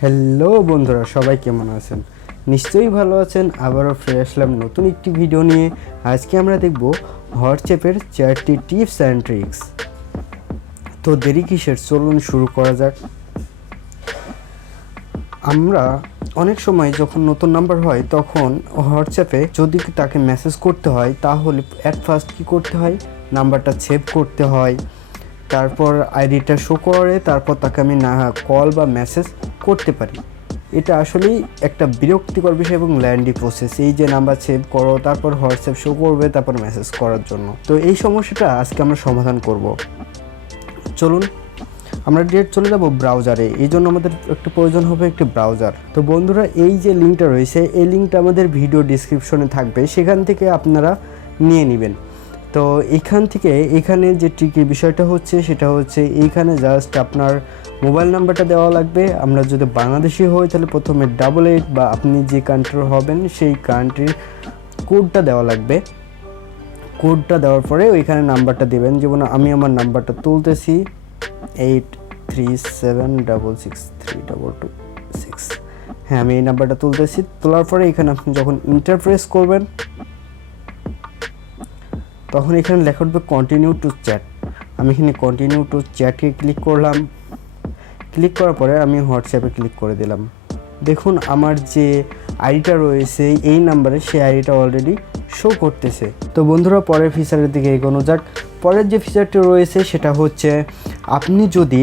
Hello বন্ধুরা, সবাই কেমন আছেন? নিশ্চয়ই ভালো আছেন। আবারও ফিরে আসলাম নতুন একটি ভিডিও নিয়ে। আজকে আমরা দেখব হোয়াটসঅ্যাপের 4টি টিপস অ্যান্ড ট্রিক্স। তো দেরি কিসের, চলুন শুরু করা যাক। আমরা অনেক সময় যখন নতুন নাম্বার হয় তখন হোয়াটসঅ্যাপে যদি তাকে মেসেজ করতে হয় তাহলে অ্যাট ফার্স্ট কী করতে হয়, নাম্বারটা সেভ করতে হয়, তারপর আইডিটা শো করে, তারপর তাকে আমি না কল বা মেসেজ করতে পারি। এটা আসলেই একটা বিরক্তিকর বিষয় এবং ল্যান্ডি প্রসেস। এই যে নাম্বার সেভ করো, তারপর হোয়াটসঅ্যাপ শো করবে, তারপর মেসেজ করার জন্য। তো এই সমস্যাটা আজকে আমরা সমাধান করব। চলুন আমরা ডিরেক্ট চলে যাব ব্রাউজারে। এই জন্য আমাদের একটু প্রয়োজন হবে একটি ব্রাউজার। তো বন্ধুরা, এই যে লিঙ্কটা রয়েছে এই লিঙ্কটা আমাদের ভিডিও ডিসক্রিপশনে থাকবে, সেখান থেকে আপনারা নিয়ে নেবেন। তো এখান থেকে এখানে যে ট্রিকের বিষয়টা হচ্ছে সেটা হচ্ছে এইখানে জাস্ট আপনার মোবাইল নাম্বারটা দেওয়া লাগবে। আমরা যদি বাংলাদেশি হই তাহলে প্রথমে 88 বা আপনি যে কান্ট্রির হবেন সেই কান্ট্রির কোডটা দেওয়া লাগবে। কোডটা দেওয়ার পরে ওইখানে নাম্বারটা দেবেন। যেমন আমি আমার নাম্বারটা তুলতেছি 8376632226। হ্যাঁ, আমি এই নাম্বারটা তুলতেছি। তোলার পরে এখানে আপনি যখন ইন্টারপ্রেস করবেন তখন এখানে লেখা উঠবে কন্টিনিউ টু চ্যাট। আমি এখানে কন্টিনিউ টু চ্যাটকে ক্লিক করলাম। ক্লিক করার পরে আমি হোয়াটসঅ্যাপে ক্লিক করে দিলাম। দেখুন আমার যে আইডিটা রয়েছে এই নাম্বারে, সেই আইডিটা অলরেডি শো করতেছে। তো বন্ধুরা, পরের ফিচারের দিকে এগোনো যাক। পরের যে ফিচারটি রয়েছে সেটা হচ্ছে আপনি যদি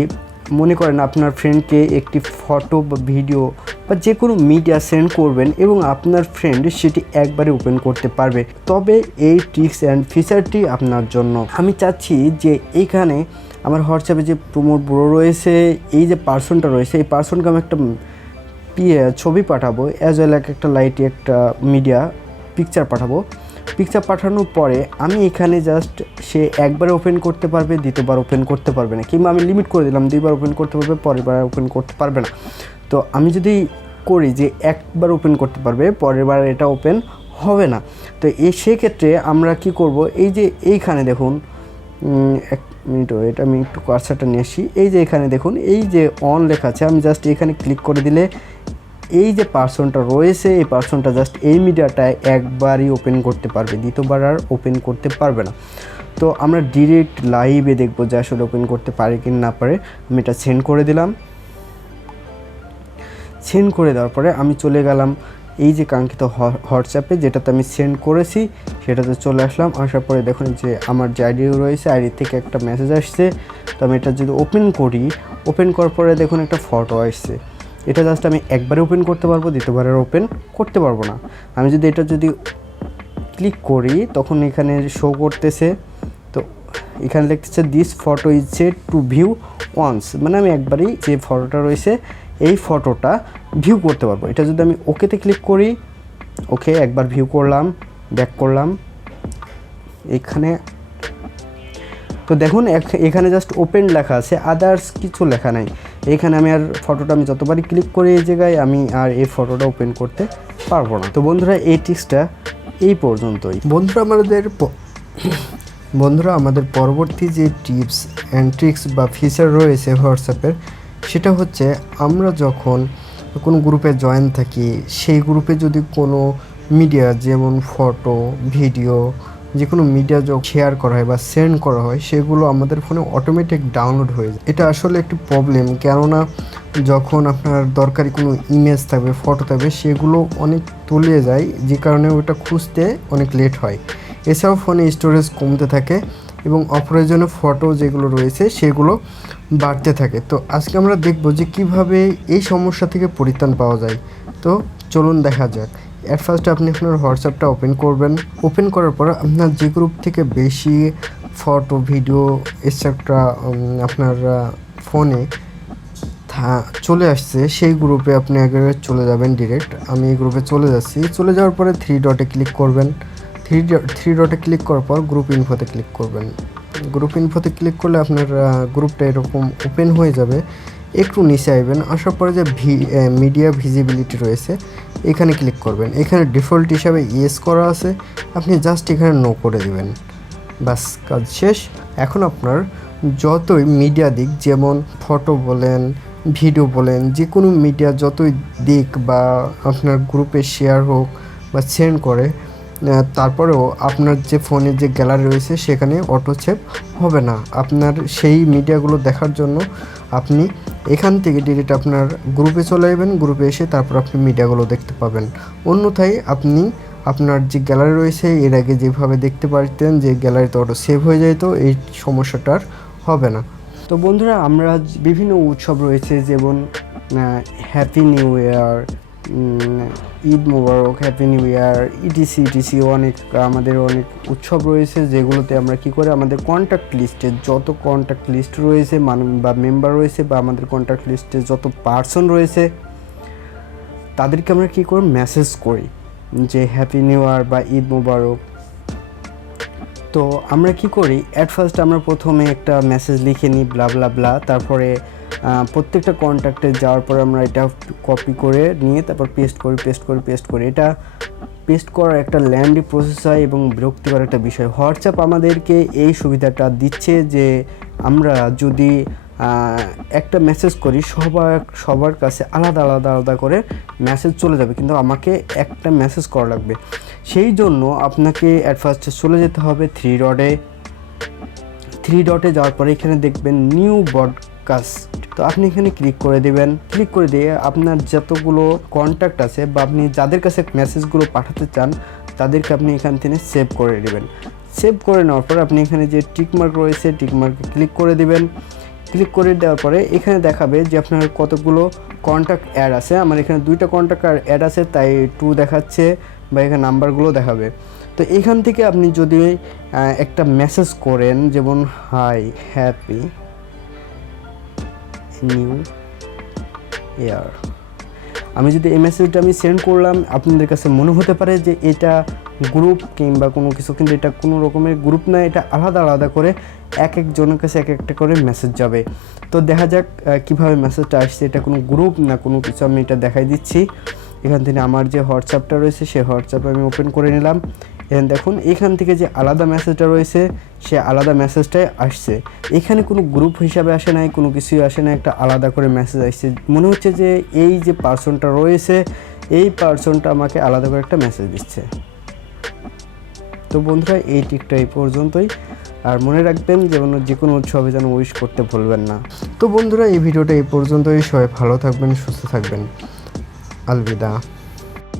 মনে করেন আপনার ফ্রেন্ডকে একটি ফটো বা ভিডিও বা যে কোনো মিডিয়া সেন্ড করবেন এবং আপনার ফ্রেন্ড সেটি একবারে ওপেন করতে পারবে, তবে এই ট্রিক্স অ্যান্ড ফিচারটি আপনার জন্য। আমি চাচ্ছি যে এইখানে আমার হোয়াটসঅ্যাপে যে প্রমোট ব্যুরো রয়েছে, এই যে পার্সনটা রয়েছে, এই পার্সনকে আমি একটা ছবি পাঠাবো, অ্যাজ ওয়েল একটা লাইট একটা মিডিয়া পিকচার পাঠাবো। পিকচার পাঠানোর পরে আমি এখানে জাস্ট সে একবার ওপেন করতে পারবে, দ্বিতীয়বার ওপেন করতে পারবে না, কিংবা আমি লিমিট করে দিলাম 2বার ওপেন করতে পারবে, পরের বার ওপেন করতে পারবে না। তো আমি যদি করি যে একবার ওপেন করতে পারবে, পরের বার এটা ওপেন হবে না। তো সেক্ষেত্রে আমরা কি করব, এই যে এইখানে দেখুন, এক মিনিট এটা আমি একটু কার্সারটা নিয়ে আসি। এই যে এখানে দেখুন, এই যে অন লেখা আছে, আমি জাস্ট এখানে ক্লিক করে দিলে এই যে পার্সনটা রয়েছে এই পার্সনটা জাস্ট এই মিডিয়াটায় একবারই ওপেন করতে পারবে, দ্বিতীয়বার আর ওপেন করতে পারবে না। তো আমরা ডিরেক্ট লাইভে দেখব যে আসলে ওপেন করতে পারে কি না পারে। আমি এটা সেন্ড করে দিলাম। সেন্ড করে দেওয়ার পরে আমি চলে গেলাম এই যে কাঙ্ক্ষিত হোয়াটসঅ্যাপে, যেটাতে আমি সেন্ড করেছি সেটাতে চলে আসলাম। আসার পরে দেখুন যে আমার যে আইডি রয়েছে, আইডি থেকে একটা মেসেজ আসছে। তো আমি এটা যদি ওপেন করি, ওপেন করার পরে দেখুন একটা ফটো আসছে। এটা জাস্ট আমি একবারে ওপেন করতে পারবো, দ্বিতীয়বার ওপেন করতে পারবো না। আমি যদি এটা যদি ক্লিক করি তখন এখানে শো করতেছে, তো এখানে লিখতেছে this photo is set to view once, মানে আমি একবারেই যে ফটোটা রয়েছে এই ফটোটা ভিউ করতে পারবো। এটা যদি আমি ওকেতে ক্লিক করি, ওকে একবার ভিউ করলাম, ব্যাক করলাম এখানে, তো দেখুন এখানে জাস্ট ওপেন লেখা আছে, আদার্স কিছু লেখা নাই। এখানে আমি আর ফটোটা আমি যতবারই ক্লিক করি এই জায়গায় আমি আর এই ফটোটা ওপেন করতে পারবো না। তো বন্ধুরা, এই ট্রিক্সটা এই পর্যন্তই। বন্ধুরা আমাদের পরবর্তী যে টিপস অ্যান্ড ট্রিক্স বা ফিচার রয়েছে হোয়াটসঅ্যাপের, সেটা হচ্ছে আমরা যখন কোনো গ্রুপে জয়েন থাকি, সেই গ্রুপে যদি কোনো মিডিয়া যেমন ফটো ভিডিও যে কোনো মিডিয়া যখন শেয়ার করা হয় বা সেন্ড করা হয়, সেগুলো আমাদের ফোনে অটোমেটিক ডাউনলোড হয়ে যায়। এটা আসলে একটি প্রবলেম, কেননা যখন আপনার দরকারি কোনো ইমেজ থাকবে, ফটো থাকবে, সেগুলো অনেক তলিয়ে যায়, যে কারণে ওটা খুঁজতে অনেক লেট হয়। এছাড়াও ফোনে স্টোরেজ কমতে থাকে এবং অপ্রয়োজনীয় ফটো যেগুলো রয়েছে সেগুলো বাড়তে থাকে। তো আজকে আমরা দেখব যে কিভাবে এই সমস্যা থেকে পরিত্রাণ পাওয়া যায়। তো চলুন দেখা যাক। অ্যাট ফার্স্ট আপনি আপনার হোয়াটসঅ্যাপটা ওপেন করবেন। ওপেন করার পর আপনার যে গ্রুপ থেকে বেশি ফটো ভিডিও এক্সেট্রা আপনার ফোনে চলে আসছে সেই গ্রুপে আপনি আগে চলে যাবেন ডিরেক্ট। আমি এই গ্রুপে চলে যাচ্ছি। চলে যাওয়ার পরে 3 ডটে ক্লিক করবেন। 3 ডটে ক্লিক করার পর গ্রুপ ইনফোতে ক্লিক করবেন। গ্রুপ ইনফোতে ক্লিক করলে আপনার গ্রুপটা এরকম ওপেন হয়ে যাবে। একটু নিচে আসবেন, আসার পরে যে মিডিয়া ভিজিবিলিটি রয়েছে এখানে ক্লিক করবেন। এখানে ডিফল্ট হিসাবে ইয়েস করা আছে, আপনি জাস্ট এখানে নো করে দেবেন, বাস কাজ শেষ। এখন আপনার যতই মিডিয়া দিক, যেমন ফটো বলেন ভিডিও বলেন, যে কোনো মিডিয়া যতই দিক বা আপনার গ্রুপে শেয়ার হোক বা সেন্ড করে, তারপরেও আপনার যে ফোনে যে গ্যালারি রয়েছে সেখানে অটো সেভ হবে না। আপনার সেই মিডিয়াগুলো দেখার জন্য আপনি এখান থেকে ডিরেক্ট আপনার গ্রুপে চলে যাবেন, গ্রুপে এসে তারপর আপনি মিডিয়াগুলো দেখতে পাবেন। অন্যথায় আপনি আপনার যে গ্যালারি রয়েছে এর আগে যেভাবে দেখতে পারতেন যে গ্যালারিতে অটো সেভ হয়ে যেত, এই সমস্যাটার হবে না। তো বন্ধুরা, আমরা বিভিন্ন উৎসব রয়েছে, যেমন হ্যাপি নিউ ইয়ার, ঈদ মোবারক, হ্যাপি নিউ ইয়ার, ইটিসি অনেক আমাদের অনেক উৎসব রয়েছে, যেগুলোতে আমরা কি করে আমাদের কন্ট্যাক্ট লিস্টে যত কন্ট্যাক্ট লিস্ট রয়েছে বা মেম্বার রয়েছে বা আমাদের কন্ট্যাক্ট লিস্টে যত পার্সন রয়েছে তাদেরকে আমরা কি করে মেসেজ করি যে হ্যাপি নিউ ইয়ার বা ঈদ মোবারক। তো আমরা কি করি, অ্যাট ফার্স্ট আমরা প্রথমে একটা মেসেজ লিখে নিই ব্লা ব্লা ব্লা, তারপরে প্রত্যেকটা কন্ট্যাক্টে যাওয়ার পরে আমরা এটা কপি করে নিয়ে তারপর পেস্ট করি। এটা পেস্ট করার একটা ল্যান্ডি প্রসেস হয় এবং বিরক্তিকর একটা বিষয়। হোয়াটসঅ্যাপ আমাদেরকে এই সুবিধাটা দিচ্ছে যে আমরা যদি একটা মেসেজ করি সবার কাছে আলাদা করে মেসেজ চলে যাবে, কিন্তু আমাকে একটা মেসেজ করা লাগবে। সেই জন্য আপনাকে অ্যাট ফার্স্টে চলে যেতে হবে থ্রি ডটে যাওয়ার পরে এখানে দেখবেন নিউ ব্রডকাস্ট। তো আপনি এখানে ক্লিক করে দেবেন। ক্লিক করে দিয়ে আপনার যতগুলো কন্ট্যাক্ট আছে বা আপনি যাদের কাছে মেসেজগুলো পাঠাতে চান তাদেরকে আপনি এখান থেকে সেভ করে দেবেন। সেভ করে নেওয়ার পর আপনি এখানে যে টিকমার্ক রয়েছে টিকমার্কে ক্লিক করে দিবেন। ক্লিক করে দেওয়ার পরে এখানে দেখাবে যে আপনার কতগুলো কন্ট্যাক্ট অ্যাড আছে। আমার এখানে 2টা কন্ট্যাক্ট অ্যাড আছে, তাই 2 দেখাচ্ছে বা এখানে নাম্বারগুলো দেখাবে। তো এখান থেকে আপনি যদি একটা মেসেজ করেন, যেমন হাই হ্যাপি নিউ ইয়ার, আমি যদি এই মেসেজটা আমি সেন্ড করলাম, আপনাদের কাছে মনে হতে পারে যে এটা গ্রুপ কিংবা কোনো কিছু, কিন্তু এটা কোনো রকমের গ্রুপ না, এটা আলাদা করে এক একজনের কাছে এক একটা করে মেসেজ যাবে। তো দেখা যাক কীভাবে মেসেজটা আসছে, এটা কোনো গ্রুপ না কোনো কিছু, আমি এটা দেখাই দিচ্ছি। এখান থেকে আমার যে হোয়াটসঅ্যাপটা রয়েছে সেই হোয়াটসঅ্যাপে আমি ওপেন করে নিলাম। এখানে দেখুন এখান থেকে যে আলাদা মেসেজটা রয়েছে সে আলাদা মেসেজটাই আসছে। এখানে কোনো গ্রুপ হিসাবে আসে নাই, কোনো কিছুই আসে না, একটা আলাদা করে মেসেজ আসছে। মনে হচ্ছে যে এই যে পার্সনটা রয়েছে এই পার্সনটা আমাকে আলাদা করে একটা মেসেজ দিচ্ছে। তো বন্ধুরা, এই টিকটা এই পর্যন্তই। আর মনে রাখবেন যে কোনো উৎসবে যেন উইশ করতে ভুলবেন না। তো বন্ধুরা, এই ভিডিওটা এই পর্যন্তই। সবাই ভালো থাকবেন, সুস্থ থাকবেন। আলবিদা।